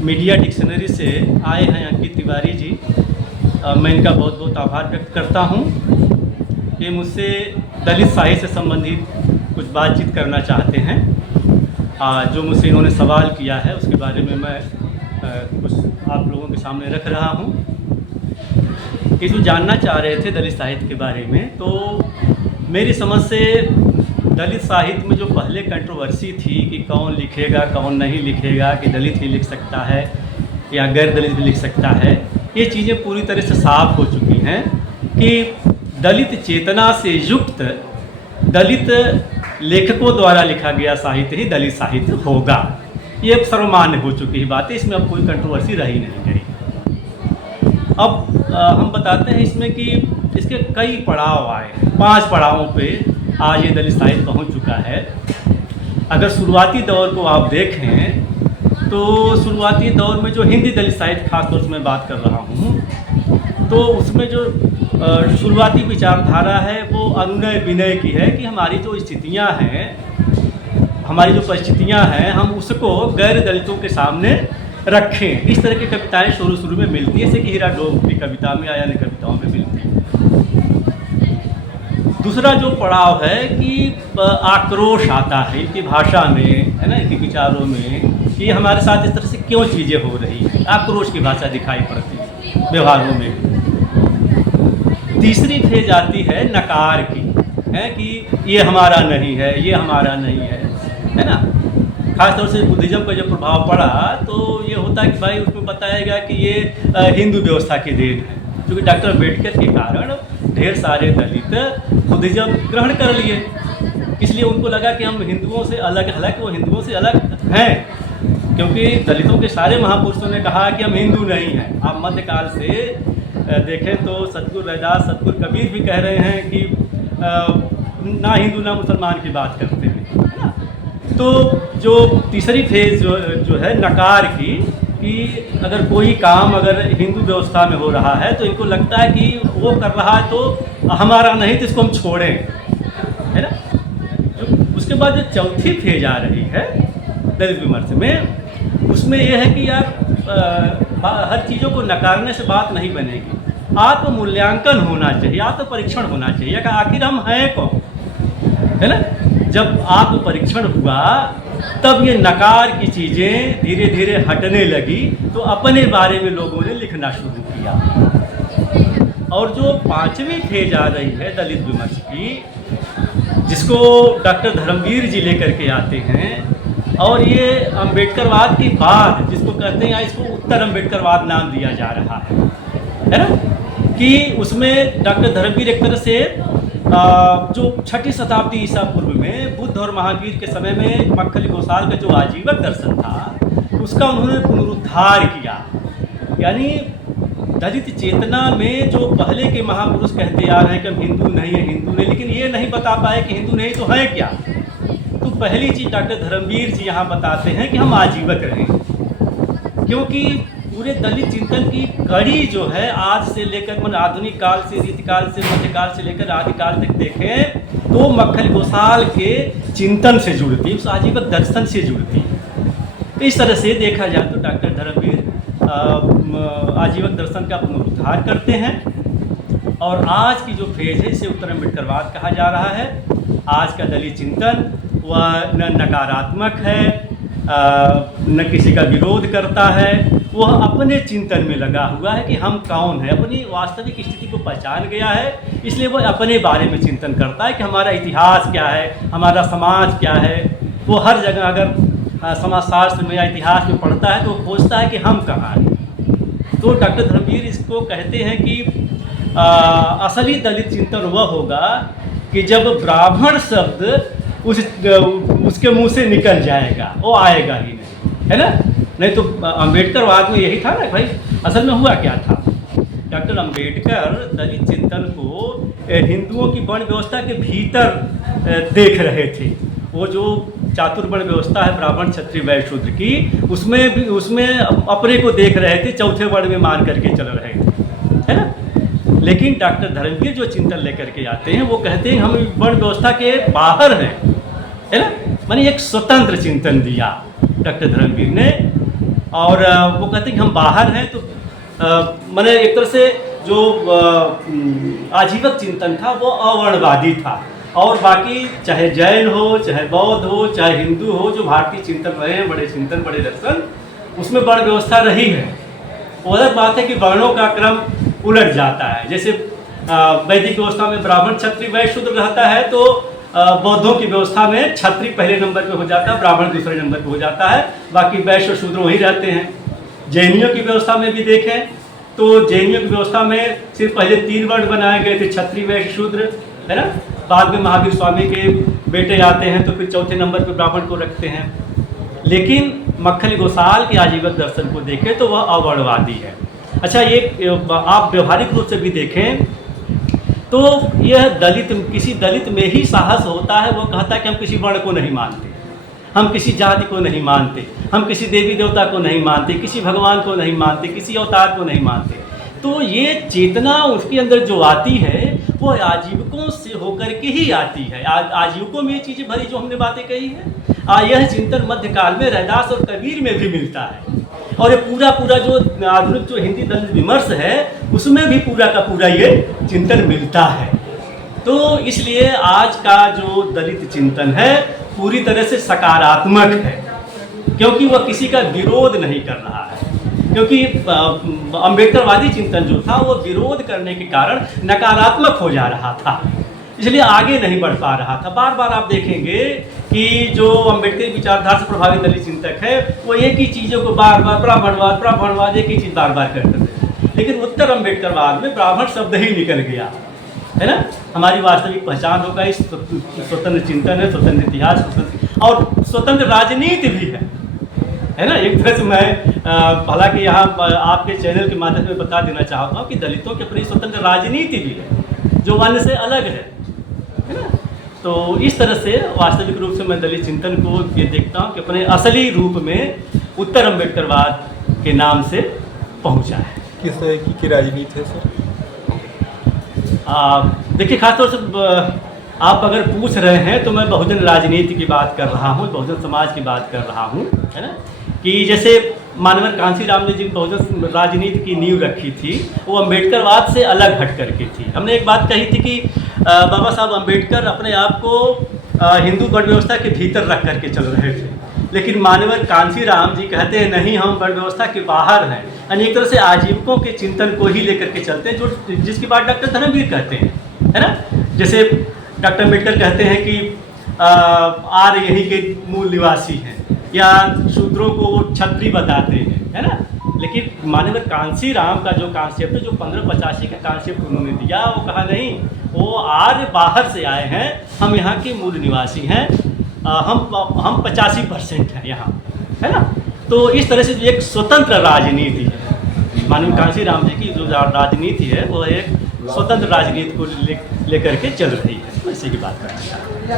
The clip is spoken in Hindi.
मीडिया डिक्शनरी से आए हैं अंकित तिवारी जी। मैं इनका बहुत बहुत आभार व्यक्त करता हूँ। ये मुझसे दलित साहित्य से संबंधित कुछ बातचीत करना चाहते हैं। जो मुझसे इन्होंने सवाल किया है उसके बारे में मैं कुछ आप लोगों के सामने रख रहा हूँ। ये जो जानना चाह रहे थे दलित साहित्य के बारे में, तो मेरी समझ से दलित साहित्य में जो पहले कंट्रोवर्सी थी कि कौन लिखेगा कौन नहीं लिखेगा, कि दलित ही लिख सकता है या गैर दलित भी लिख सकता है, ये चीज़ें पूरी तरह से साफ हो चुकी हैं कि दलित चेतना से युक्त दलित लेखकों द्वारा लिखा गया साहित्य ही दलित साहित्य होगा। ये अब सर्वमान्य हो चुकी है बातें, इसमें अब कोई कंट्रोवर्सी रही नहीं गई। अब हम बताते हैं इसमें कि इसके कई पड़ाव आए, 5 पड़ावों पे आज ये दलित साहित्य पहुंच चुका है। अगर शुरुआती दौर को आप देखें तो शुरुआती दौर में जो हिंदी दलित साहित्य खासतौर से मैं बात कर रहा हूँ, तो उसमें जो शुरुआती विचारधारा है वो अनुनय विनय की है कि हमारी जो स्थितियाँ हैं, हमारी जो परिस्थितियाँ हैं, हम उसको गैर दलितों के सामने रखें। इस तरह की कविताएं शुरू में मिलती हैं, जैसे कि हीरा डोम की कविता में या अन्य कविताओं में मिलती हैं। दूसरा जो पड़ाव है कि आक्रोश आता है इनकी भाषा में, है ना, इनके विचारों में, कि हमारे साथ इस तरह से क्यों चीज़ें हो रही हैं। आक्रोश की भाषा दिखाई पड़ती है व्यवहारों में। तीसरी फेज आती है नकार की, है कि ये हमारा नहीं है, ये हमारा नहीं है ना। खासतौर से बुद्धिज्म का जब प्रभाव पड़ा तो ये होता है कि भाई उसमें बताया गया कि ये हिंदू व्यवस्था की देन है, क्योंकि डॉक्टर अम्बेडकर के कारण ढेर सारे दलित बुद्धिज्म ग्रहण कर लिए। इसलिए उनको लगा कि हम हिंदुओं से अलग, हालांकि वो हिंदुओं से अलग हैं, क्योंकि दलितों के सारे महापुरुषों ने कहा कि हम हिंदू नहीं हैं। आप मध्यकाल से देखें तो सतगुरु रैदास, सतगुरु कबीर भी कह रहे हैं कि ना हिंदू ना मुसलमान की बात करते हैं, है ना। तो जो तीसरी फेज जो है नकार की, कि अगर कोई काम अगर हिंदू व्यवस्था में हो रहा है तो इनको लगता है कि वो कर रहा है तो हमारा नहीं, तो इसको हम छोड़ें, है ना। उसके बाद जो चौथी फेज आ रही है दलित विमर्श में, उसमें यह है कि यार हर चीज़ों को नकारने से बात नहीं बनेगी। आत्ममूल्यांकन होना चाहिए, आत्म परीक्षण होना चाहिए कि आखिर हम हैं कौन, है ना। जब आत्म परीक्षण हुआ तब ये नकार की चीज़ें धीरे धीरे हटने लगी, तो अपने बारे में लोगों ने लिखना शुरू किया। और जो 5वीं फेज आ रही है दलित विमर्श की, जिसको डॉक्टर धर्मवीर जी लेकर के आते हैं, और ये अम्बेडकरवाद की बात जिसको कहते हैं, इसको उत्तर अम्बेडकरवाद नाम दिया जा रहा है ना, कि उसमें डॉक्टर धर्मवीर एक तरह से जो 6ठी शताब्दी ईसा पूर्व में बुद्ध और महावीर के समय में मक्खली गोसाल का जो आजीवक दर्शन था उसका उन्होंने पुनरुद्धार किया। यानी दलित चेतना में जो पहले के महापुरुष कहते आ रहे हैं कि हम हिंदू नहीं है, हिंदू नहीं, लेकिन ये नहीं बता पाए कि हिंदू नहीं तो है क्या। तो पहली चीज़ डॉक्टर धर्मवीर जी यहाँ बताते हैं कि हम आजीवक रहें, क्योंकि पूरे दलित चिंतन की कड़ी जो है आज से लेकर आधुनिक काल से, रीतिकाल से, मध्यकाल से लेकर आदिकाल तक देखें तो मक्खली गोसाल के चिंतन से जुड़ती, उस आजीवक दर्शन से जुड़ती। तो इस तरह से देखा जाए तो डॉक्टर धर्मवीर आजीवक दर्शन का पुनरुद्धार करते हैं। और आज की जो फेज है इसे उत्तर अम्बेडकरवाद कहा जा रहा है। आज का दलित चिंतन वह न नकारात्मक है, न किसी का विरोध करता है, वह अपने चिंतन में लगा हुआ है कि हम कौन है, अपनी वास्तविक स्थिति को पहचान गया है। इसलिए वह अपने बारे में चिंतन करता है कि हमारा इतिहास क्या है, हमारा समाज क्या है। वो हर जगह अगर समाजशास्त्र में या इतिहास में पढ़ता है तो वो खोजता है कि हम कहाँ हैं। तो डॉक्टर धर्मवीर इसको कहते हैं कि असली दलित चिंतन वह होगा कि जब ब्राह्मण शब्द उसके मुंह से निकल जाएगा, वो आएगा ही नहीं, है ना। नहीं तो अम्बेडकरवाद में यही था ना भाई, असल में हुआ क्या था। डॉक्टर अम्बेडकर दलित चिंतन को हिंदुओं की वर्ण व्यवस्था के भीतर देख रहे थे। वो जो चातुर्वर्ण व्यवस्था है ब्राह्मण क्षत्रिय वैश्य शूद्र की, उसमें अपने को देख रहे थे, चौथे वर्ण में मान करके चल रहे थे, है ना। लेकिन डॉक्टर धर्मवीर जो चिंतन लेकर के आते हैं वो कहते हैं हम वर्ण व्यवस्था के बाहर हैं, है ना। माने एक स्वतंत्र चिंतन दिया डॉक्टर धर्मवीर ने। और वो कहते हैं कि हम बाहर हैं, तो मैंने एक तरह से जो आजीवक चिंतन था वो अवर्णवादी था, और बाकी चाहे जैन हो, चाहे बौद्ध हो, चाहे हिंदू हो, जो भारतीय चिंतन रहे हैं, बड़े चिंतन, बड़े दर्शन, उसमें वर्ण व्यवस्था रही है। वो अलग बात है कि वर्णों का क्रम उलट जाता है। जैसे वैदिक व्यवस्था में ब्राह्मण, क्षत्रिय, वैश्य, शूद्र रहता है, तो बौद्धों की व्यवस्था में क्षत्रिय पहले नंबर पे हो जाता है, ब्राह्मण दूसरे नंबर पे हो जाता है, बाकी वैश्य और शूद्र वहीं रहते हैं। जैनियों की व्यवस्था में भी देखें तो जैनियों की व्यवस्था में सिर्फ पहले 3 वर्ण बनाए गए थे, क्षत्रिय, वैश्य, शूद्र, है ना। बाद में महावीर स्वामी के बेटे आते हैं तो फिर चौथे नंबर पर ब्राह्मण को रखते हैं। लेकिन मक्खली गोसाल के आजीवक दर्शन को देखें तो वह अवर्णवादी है। अच्छा, ये आप व्यवहारिक रूप से भी देखें तो यह दलित, किसी दलित में ही साहस होता है। वो कहता है कि हम किसी वर्ण को नहीं मानते, हम किसी जाति को नहीं मानते, हम किसी देवी देवता को नहीं मानते, किसी भगवान को नहीं मानते, किसी अवतार को नहीं मानते। तो ये चेतना उसके अंदर जो आती है वो आजीवकों से होकर के ही आती है। आजीवकों में ये चीज़ें भरी जो हमने बातें कही है। यह चिंतन मध्यकाल में रैदास और कबीर में भी मिलता है, और ये पूरा जो आधुनिक जो हिंदी दलित विमर्श है उसमें भी पूरा का पूरा ये चिंतन मिलता है। तो इसलिए आज का जो दलित चिंतन है पूरी तरह से सकारात्मक है, क्योंकि वह किसी का विरोध नहीं कर रहा है। क्योंकि अम्बेडकरवादी चिंतन जो था वो विरोध करने के कारण नकारात्मक हो जा रहा था, इसलिए आगे नहीं बढ़ पा रहा था। बार बार आप देखेंगे कि जो अम्बेडकर विचारधारा से प्रभावित दलित चिंतक है वो एक ही चीज़ों को बार बार ब्राह्मणवाद एक ही चीज़ बार बार करते थे। लेकिन उत्तर अम्बेडकरवाद में ब्राह्मण शब्द ही निकल गया, है ना। हमारी वास्तविक पहचान होगा इस स्वतंत्र चिंतन है, स्वतंत्र इतिहास, स्वतंत्र और स्वतंत्र राजनीति भी है ना। एक तरह से मैं हालांकि यहाँ आपके चैनल के माध्यम से बता देना चाहता हूँ कि दलितों के प्रति स्वतंत्र राजनीति भी है जो अन्य से अलग है ना। तो इस तरह से वास्तविक रूप से मैं दलित चिंतन को ये देखता हूँ कि अपने असली रूप में उत्तर अम्बेडकरवाद के नाम से पहुँचा है। किस तरह की राजनीति है सर? देखिए, खासतौर से आप अगर पूछ रहे हैं तो मैं बहुजन राजनीति की बात कर रहा हूँ, बहुजन समाज की बात कर रहा हूँ, है ना। कि जैसे मानवर कांशीराम ने जिन बहुजन राजनीति की नींव रखी थी वो अम्बेडकरवाद से अलग हट करके थी। हमने एक बात कही थी कि बाबा साहब अम्बेडकर अपने आप को हिंदू वर्ण व्यवस्था के भीतर रख करके चल रहे थे, लेकिन मानवर कांशीराम जी कहते हैं नहीं, हम वर्ण व्यवस्था के बाहर हैं। यानी एक तरह से आजीवकों के चिंतन को ही लेकर के चलते हैं, जो जिसकी बात डॉक्टर धर्मवीर कहते हैं, है ना। जैसे डॉक्टर अम्बेडकर कहते हैं कि आर्य यहीं के मूल निवासी हैं, या शूद्रों को वो क्षत्रिय बताते हैं, है ना। लेकिन मानवर कांशीराम का जो कॉन्सेप्ट है, जो 1585 का कॉन्सेप्ट उन्होंने दिया, वो कहा नहीं, वो आर्य बाहर से आए हैं, हम यहाँ के मूल निवासी हैं, हम 85% हैं यहाँ, है ना। तो इस तरह से जो एक स्वतंत्र राजनीति है, मानव कांशीराम जी की जो राजनीति है वो एक स्वतंत्र राजनीति को लेकर के चल रही है। इसी की बात करना चाहते हैं।